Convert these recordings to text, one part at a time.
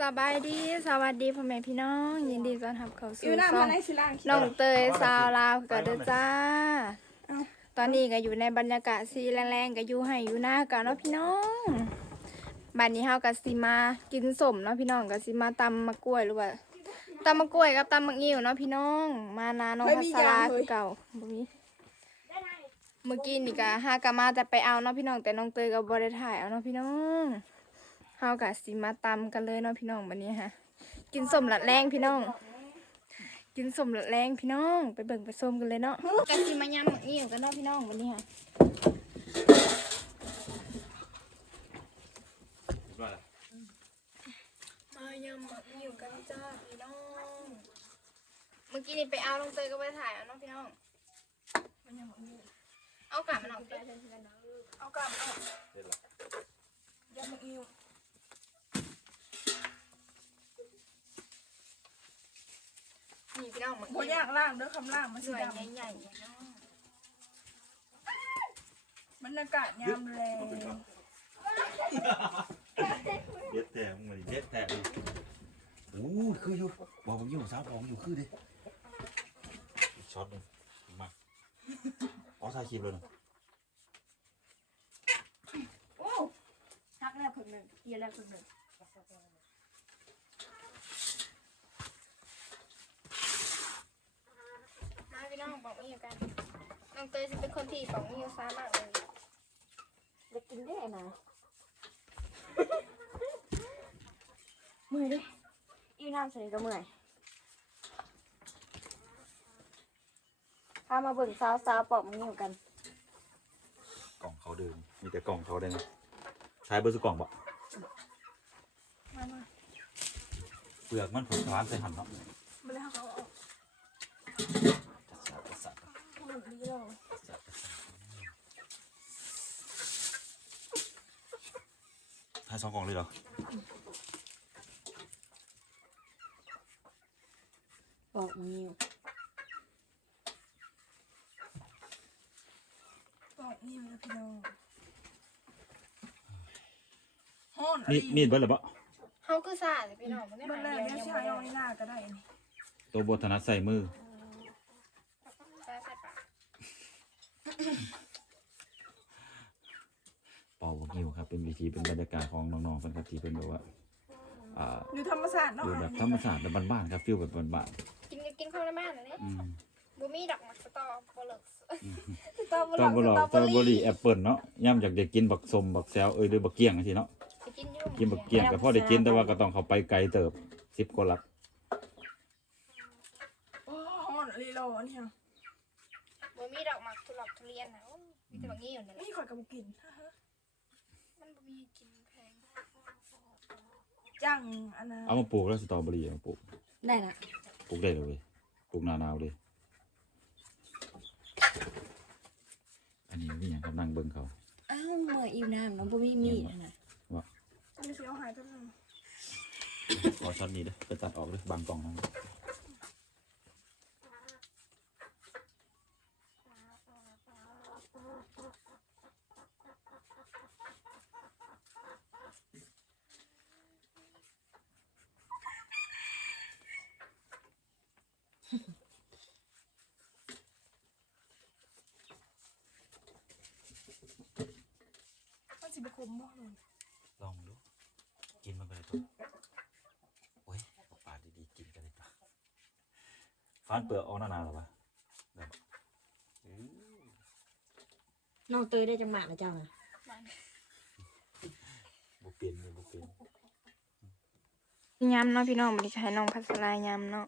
สบายดีสวัสดีพ่อแม่พี่น้อง ยินดีต้อนรับเข้าอสู่ยู่หน้าช่อมางในสิล่างน้องเตยสาวลาวกันเด้อจ้า เอ้าตอนนี้ก็อยู่ในบรรยากาศสีแรงๆก็อยู่ให้อยู่หน้ากันเนาะพี่น้องบัดนี้เฮาก็สิมากินสมเนาะพี่น้องก็สิมาตำมะกล้วยหรือว่าตำมะกล้วยกับตำมะงิ้วเนาะพี่น้อง มานาน้องพัสราคือเก่าบ่มีเมื่อกี้นี่ก็หากะมาแต่ไปเอาเนาะพี่น้องแต่น้องเตยก็บ่ได้ถ่ายเอาเนาะพี่น้อง เฮาก็สิมาตำกันเลยเนาะพี่น้องบัดนี้ฮะ กินสมหลัดแรงพี่น้อง กินสมหลัดแรงพี่น้อง ไปเบิ่งไปส้มกันเลยเนาะกันสิมายำหมักอิ่วกันเนาะพี่น้องวันนี้ค่ะว่าอะไรมายำหมักอิ่วกันจ้าพี่น้อง เมื่อกี้นี่ไปเอาลงเตยก็ไปถ่ายเอาเนาะพี่น้องเอากลับมันออกไปเอากลับเอาเด็ดละยัดมาอิวนี่ พี่น้องหมักบ่อิ่ยากล่างเด้อคำล่างมันสสิวยดใหญ่ๆพี่น้องำบรรยากาศยามแลงเด็ดแต่มึงมาดิเด็ดแต่เลยโอ้ยคืออยู่บอกมึงอยู่สาวบอกมึงอยู่คือดิอีกช็อตหนึงมาอ๋อถ่ายคลิปเลยนะโอ้ทักแล้วคนหนึ่งเฮียแล้วคนหนึ่ง มาพี่น้ องบอกอิ่วกัน น้องเตยจะเป็นคนที่บอกอิ่วซ้ามากเลย จะกินได้นะเมื่อยดิอีน้ำใส่ก็เมื่อยพามาเบิ่งสาวสาวๆปอกมันอยู่กันกล่องเขาเดิมมีแต่กล่องเขาได้นะใช้เบอร์สุกล่องบ่มามาเปลือกมันผงร้านใส่หั่นเนาะ มาเลยเขาเอาออก จัดสรรจัดสรร เอาหมดนี้แล้วจัดสรรให้สองกล่องเลยเหรอปอกมันอยู่ปอกนี่นะพี่น้องฮ้อนมีดมีดเบิร์ดหรือเปล่าเขาคือซาเลยพี่น้องมันได้มันหาแล้เดียวเนี่ยยังใช้ไม่เอาได้ในหน้าก็ได้นี่ตัวบทนัดใส่มือ ใส่ใส่ปาก เป่าหิวครับ เป็นวิธีเป็นบรรยากาศของน้องๆเป็นครับที่เป็นแบบว่าอ่าอยู่ธรรมศาสตร์เนาะอยู่แบบธรรมชาติแบบบ้านๆครับฟิลแบบบ้านกินก็กินข้าวในบ้านนั่นแหละๆอืมบูมี่ดอกหมักสตอโบเลิกสตรอเบอตอนบ่รี่หลอกสตตรออนเบบ่อรีรี่แอปเปิลเนาะย่ำอยากจะกินบักสมบักแซวเอ้ยหรือบักเกี้ยงจังซี่เนาะไปกินอยุ่กินบักเกี้ยงก็พอได้กินแต่ว่าก็ต้องเข้าไปไกลเติบ10กว่าลัก โอ้ฮ้อนลีโลอันเนี่ย บูมี่ดอกหมักทุลอกทุเรียนนะโอ้มีแต่บางงี้อยู่นี่แหละนี่ข่อยกับบุกินมันบูมี่กินแพงจังอันนั้นเอามาปลูกแล้วสตรอเบอรี่เอามาปลูกได้นะปลูกได้เลยเว้ยปลูกหน้าหนาวเลยอันนี้มีหยังครับนั่งเบิ่งเขาอ้าวเมื่ออิวน้ำน้องบ่มีมีดนะอันนี้เสียวหายไปเลยขอช็อตนี้เด้อไปตัดออกเด้อบางกล่องนั่น สิบคมบ่เลยลองดู กินมันไปเลยตัวโอ้ยเอาปลาดีๆกินกันเลยตัวฟันเปลือกออกหนาๆหรอวะแบบอื้อน้องเตยได้จังหวะนะเจ้าน่ะบุเปลี่ยนเลยบุเปลี่ยนยำเนาะพี่น้องมันจะให้น้องพัสลายยำเนาะ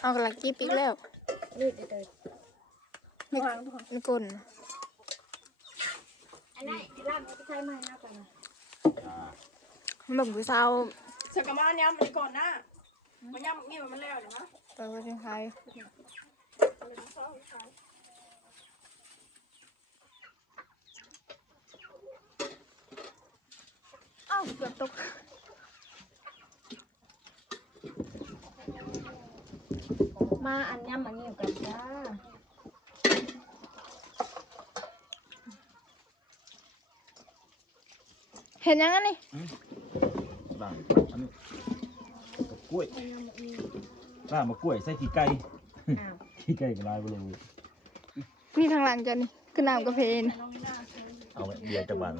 เอากระลักกี้ปิ๊กแล้วรีดเตยไม่ไม่กลนอันนั้นลาบใช้ไม้นะไปนะอ่ามันแบบผู้สาวสกกะมานย้ำมันก่อนนะมันย้ำนี่มันแล้วเดี๋ยวนะไปไว้ที่ใครอ้าวเกือบตก มาอันย่ำอันนี้กันจ้าเห็นยังอันนี้ด่างอันนี้กับกล้วยล่ามากล้วยใส่ขี้ไก่อ้าวขี้ไก่ก็ลายไปเลยนี่ทางหลังจะนี่คือน้ำกาแฟนเอาไว้เบียร์จังหวัด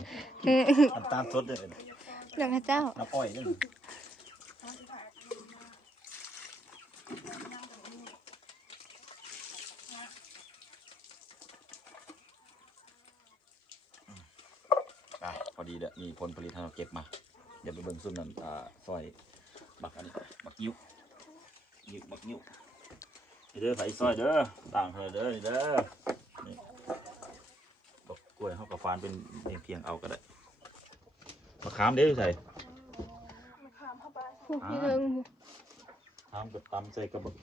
เออน้ำตาลสดเลยเรื่องพระเจ้าน้ำอ้อยนี่อ่ ดีเด้อมีผลผลิตที่เราเก็บมาเดี๋ยวไปเบิ่งซุ่มนั่นอ่าซอยบักอันนี้บักยิ้วยิ้วบักยิ้วนี่เด้อไฟซอยเด้อต่างเธอเด้อนี่เด้อนี่บักกล้วยเขากับฟานเป็นเพียงๆเอาก็ได้มะขามเด้อใส่พี่เทิงทำกับตำใส่กระบอก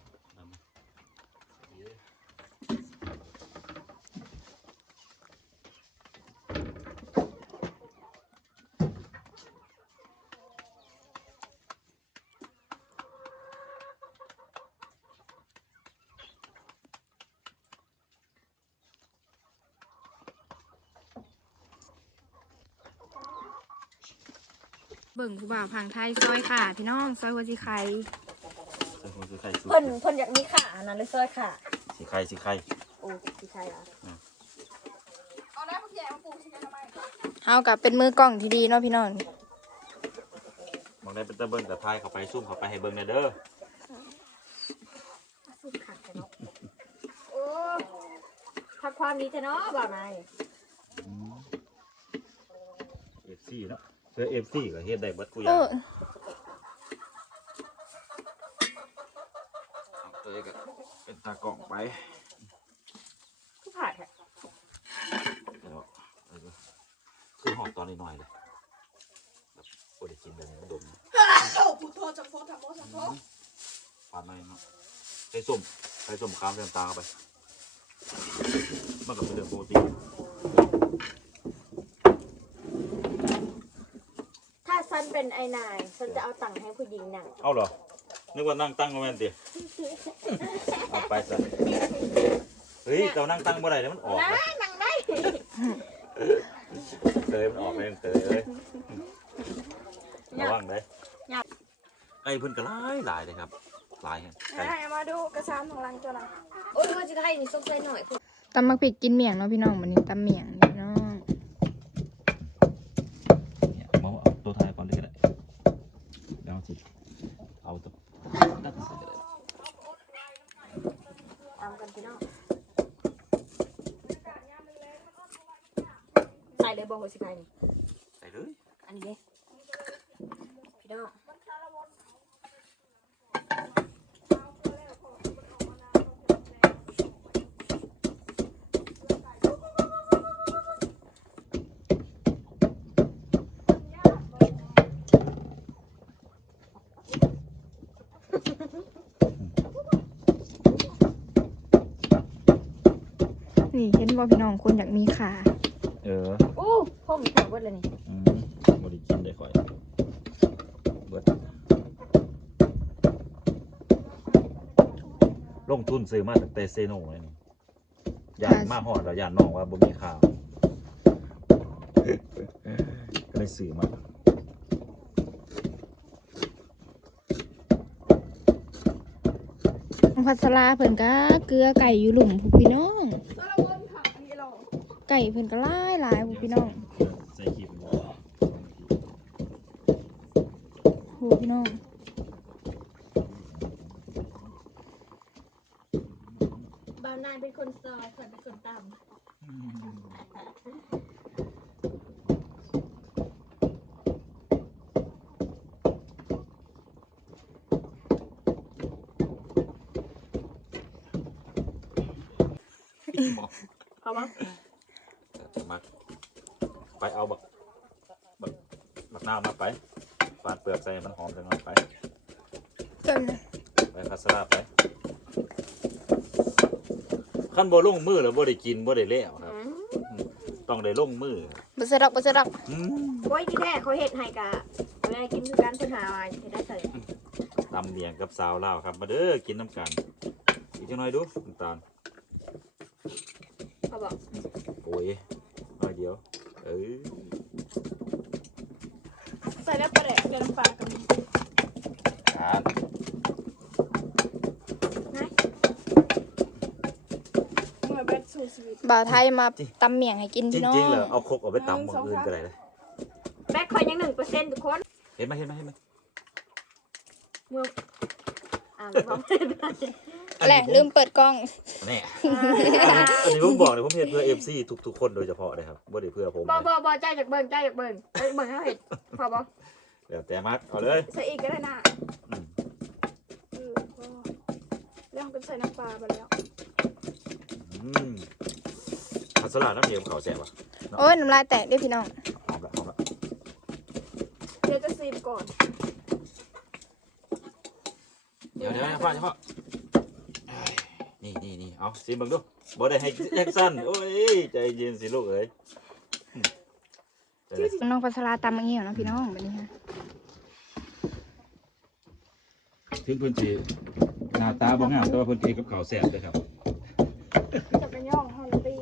เบิ่งผู้บ่าวพังไทยซอยค่ะ พี่น้องซอยหัวจีไข่ใส่หัวสีไข่สุดเพิ่นเพิ่นอยากมีขาอันนั้นเลยซอยขาสีไข่สีไข่โอ้พี่ชายอะเฮากับเป็นมือกล้องที่ดีเนาะพี่น้องบางได้เป็นตะเบิ้งแต่ทายเข้าไปซุ่มเข้าไปให้เบิ้งหน่อยเด้อสุดขาดเนาะโอ้พักความนี้จะเนาะบ่าวนายเอฟซีเนาะ เพื่อเอฟซีก็เฮ็ดได้เบิดกูอเอย่างอเอาตัวเองก็เป็นตากล่องไปคือขาดแท้เดี๋ยวเอาดูคือหอมตอนนี้หน่อยเลยแบบปวดกินแบบนี้มันดมพุทโธจัมโพธรรมโมสังโฆฟาดหน่อยเนาะใส่ส้มใส่ส้มขามใส่น้ำตาลเข้าไป มันก็เป็นเรื่องปกติ ถ้าฉัน เป็นไอ้นายฉันจะเอาตังค์ให้ผู้หญิงนั่งเอาเหรอ นึกว่านั่งตั้งก็แม่นติเอาไปซะเฮ้ยเรานั่งตั้งเมื่อไหร่เดี๋ยวมันออกนะนะนั่งได้เตยมันออกเลยเตยเลยระวังเลยไก่เพิ่นก็หลายหลายเลยครับหลายแฮะไก่ให้มาดูกระซามของลังเจ้าหน่อยโอ้ยว่าจะให้นี่ต้องใส่หน่อย ตำมักผิดกินเมี่ยงเนาะพี่น้องวันนี้ตำเมี่ยงนี่พี่น้อง เนี่ยเอาเอาตัวท้ายก่อนเลยก็ได้แล้วสิเอาตัวตัดใส่เลย ตามกันพี่น้อง ใส่เลยบอกหัวสิไก่นี่ใส่เลยอันนี้เด้พี่น้องนี่เห็นบ่พี่น้องคนอยากมีขา เอออู้พ่อมีข่าวว่าเลยนี่อืมบริกินได้ค่อยเบิดลงทุนซื้อมาตั้งแต่เซโน่เลยนี่ยานมาหอดแล้วยานน้องว่าบ่มีข่าวก็เลยซื้อมาพัสลาเพิ่นก็เกลือไก่อยู่หลุมพู้พี่น้อง ก่เพิ่นก็หลายหลายพู้พี่น้องใส่คลิปบ่พู้พี่น้องบ่าวนายเป็นคนซอยข่อยเป็นคนตำเขาว่ามา ไปเอาบักบักบักหน้าวมาไปฟาดเปลือกใส่ให้มันหอมจังหน่อยไปเกินเลยไปคาสลาไปขั้นบ่ลงมือแล้วบ่ได้กินบ่ได้แล้วครับต้องได้ลงมือบ่สะดอกบ่สะดอกอืมโอ้ยที่แท้เขาเห็ดให้กะเวลากินคือการเพิ่นหาไว้เฮ็ดได้ใส่ตตำเมียงกับสาวลาวครับ มาเด้อกินน้ำกัน อีกจังหน่อยดูน้ำตาลเขาบอกโอ้ยน้อยเดียว เออใส่แล้วปลาแดกกับน้ำปลากันครับเมื่อแบทสู่ชีวิตบ่าวไทยมาตำเมี่ยงให้กินจพี่น้องริงๆเหรอเอาครกเอาไปตำหมองอื่นก็ได้เลยแบ็คคอยยังหนึ่งเปอร์เซ็นต์ทุกคนเห็นไหมเห็นไหมเห็นไหมเมื่ออ่านพร้อมกัน แหละลืมเปิดกล้อง แน่อันนี้ผมบอกเลยผมเห็นเพื่อเอฟซีทุกๆคนโดยเฉพาะเลยครับบ่ได้เพื่อผมบอนะบอบอใจจากเบิ่งใจจากเบิ่งเฮ้ยเบิ่งเขาเห็นพอบอเดี๋ยวแต่มัดเอาเลยใส่อีกก็ได้นะอืมเออพอแล้วก็ใส่น้ำปลาไปแล้ว อืมอัสลาน้ำเยี่ยมเขาวแซ่บอะโอ้ยน้ำลายแตกเด้วยพี่น้องหอมละหอมละเดี๋ยวจะซีมก่อนเดี๋ยวเดี๋ยวนะพ่อเดี๋ยวพ่อนี่ นี่นี่เอาซิมเบังดูบ่ได้ให้แอคชั่นโอ้ยใจเย็นสิลูกเอ้ยอืมใจเย็นน้องพัสลาตำมังเงี้ยวนะพี่น้องแบบนี้ฮะถึงเพิ่นสิหน้าตาบ่งามแต่ว่าเพิ่นเฮ็ดกับข้าวแซ่บเด้อครับจะไปย่องฮอนตี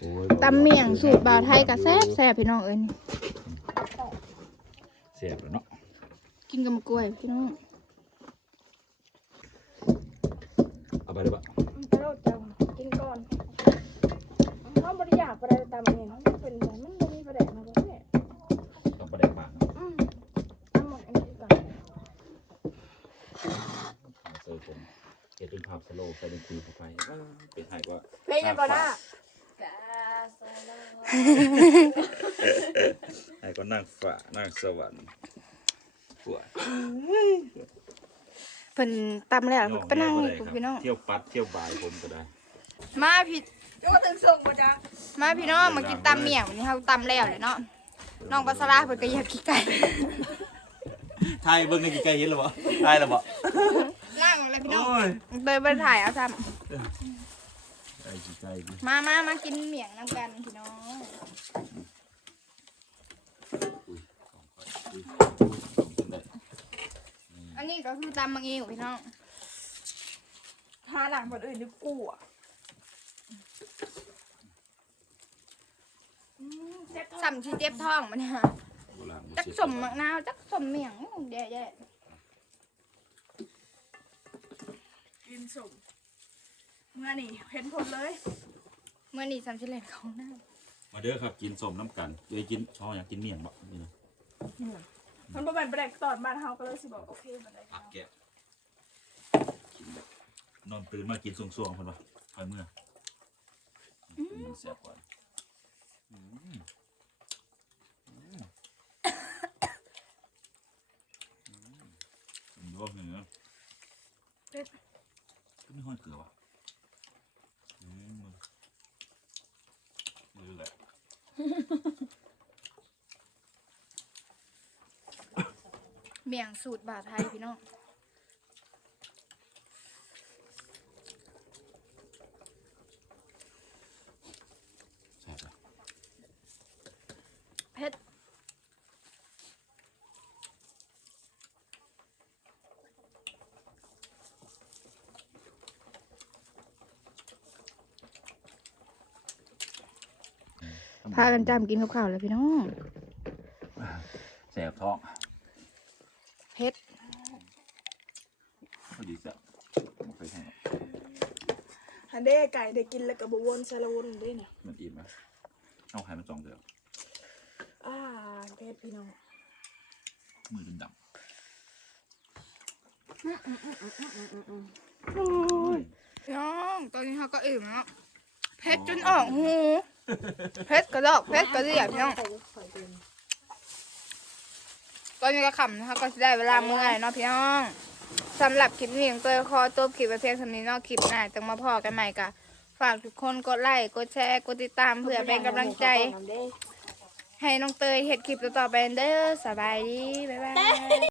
โอ้ยตำเมี่ยงสูตรบ่าวไทยกับแซ่บแซ่บพี่น้องเอ้ยนี่แซ่บแล้วเนาะกินกับมะกล้วยพี่น้อง เอาไปเลยบ่ มันจะโดดจังกินก่อนเขาบริยากไปได้ตามเองเขาเป็นเหมือนมันบ่มีประแดกมาบ่แม่ ต้องประเด็นมากเนาะ อืมเอาหมดอันนี้ก่อน มาเสิร์ฟผมเฮ็ดเป็นภาพสโลว์ใส่ดนตรีเข้าไปเออเป็นให้ว่า เพลงยังก่อนนะ ให้ก็นั่งฟ้านั่ง สวรรค์ปวดเพิ่นตำแล้วก็ไปนั่งนี่พี่น้องเที่ยวปัดเที่ยวบ่ายผมก็ได้ มาพี่ก็ถึงส่งมาจ้ามาพี่น้องมากินตำเมี่ยงวันนี้เขาตำแล้วเลยเนาะน้องพัสลาเพิ่นก็อยากกินไก่ถ่ายเบิ่งในกี่ไกลเห็นแล้วบ่ถ่ายแล้วบ่นั่งเลยพี่น้องโอ้ยเดินไปถ่ายเอาทไอ้กี่ไกลดิำมามามากินเมี่ยงน้ำกันพี่น้อง อุ้ยของข่อยอุ้ยของจังได้ อันนี้ ก็คือตำมังเงี้ยวพี่น้องหาหลังคนอื่นดีกว่าอืมเจ็บท้องสัมชีเจ็บท้องมันเนี่ยโบราณบ่จักเสียสมมะนาวจักสมเมี่ยงอู้แย่แย่กินสมเมื่อนี่เห็นผลเลย เมื่อนี้สัมชิเลนของหน้ามาเด้อครับกินส้มน้ำกันเดี๋ยวกินอ๋ออยากกินเมี่ยงบ่นี่นะ มันบ่เป็นประแดกตอนบ้านเฮาก็เลยสิบอกโอเคบันได้ผักแกะกินแบบนอนตื่นมากินส่วงๆเพิ่นว่าคอยเมื่ออตื่นมาแซ่บกว่าอืมอืมอืมบ่เหนือเป็ด ก็ไม่ห้อยเกลือวะอืมนี่แหละ มี่ยงสูตรบาทไทยพี่น้องแซ่บอะเผ็ดพากันจำกินกับข้าวแล้วพี่น้องแซ่บท้อง เผ็ดพอดีแซ่บไม่เคยแห้งหรอกฮันเด้ไก่ได้กินแล้วก็บวนสารวนเด้น่ะมันอิ่มไหมเอาไข่มันสองเดือนอ่าเพชรพี่น้องมือเป็นดำพี่น้องตอนนี้เขาก็อิ่มแล้วเผ็ดจนออกหูเผ็ดกระดอกเผ็ดกระเดียบพี่น้อง ก็นนี้ก็ขำนะคะก็จะได้เวลาเมื่อยเนาะพี่น้องสำหรับคลิปนี้ตัวคอตัวคลิปไปเพียงเท่านี้เนอกคลิปหน้าจะมาพอกันใหม่กะฝากทุกคนกดไลค์กดแชร์กดติดตามเพื่อเป็นกำลังใจ ให้น้องเตยเห็ดคลิปต่อๆไปเด้อสบายดีบ๊ายบาย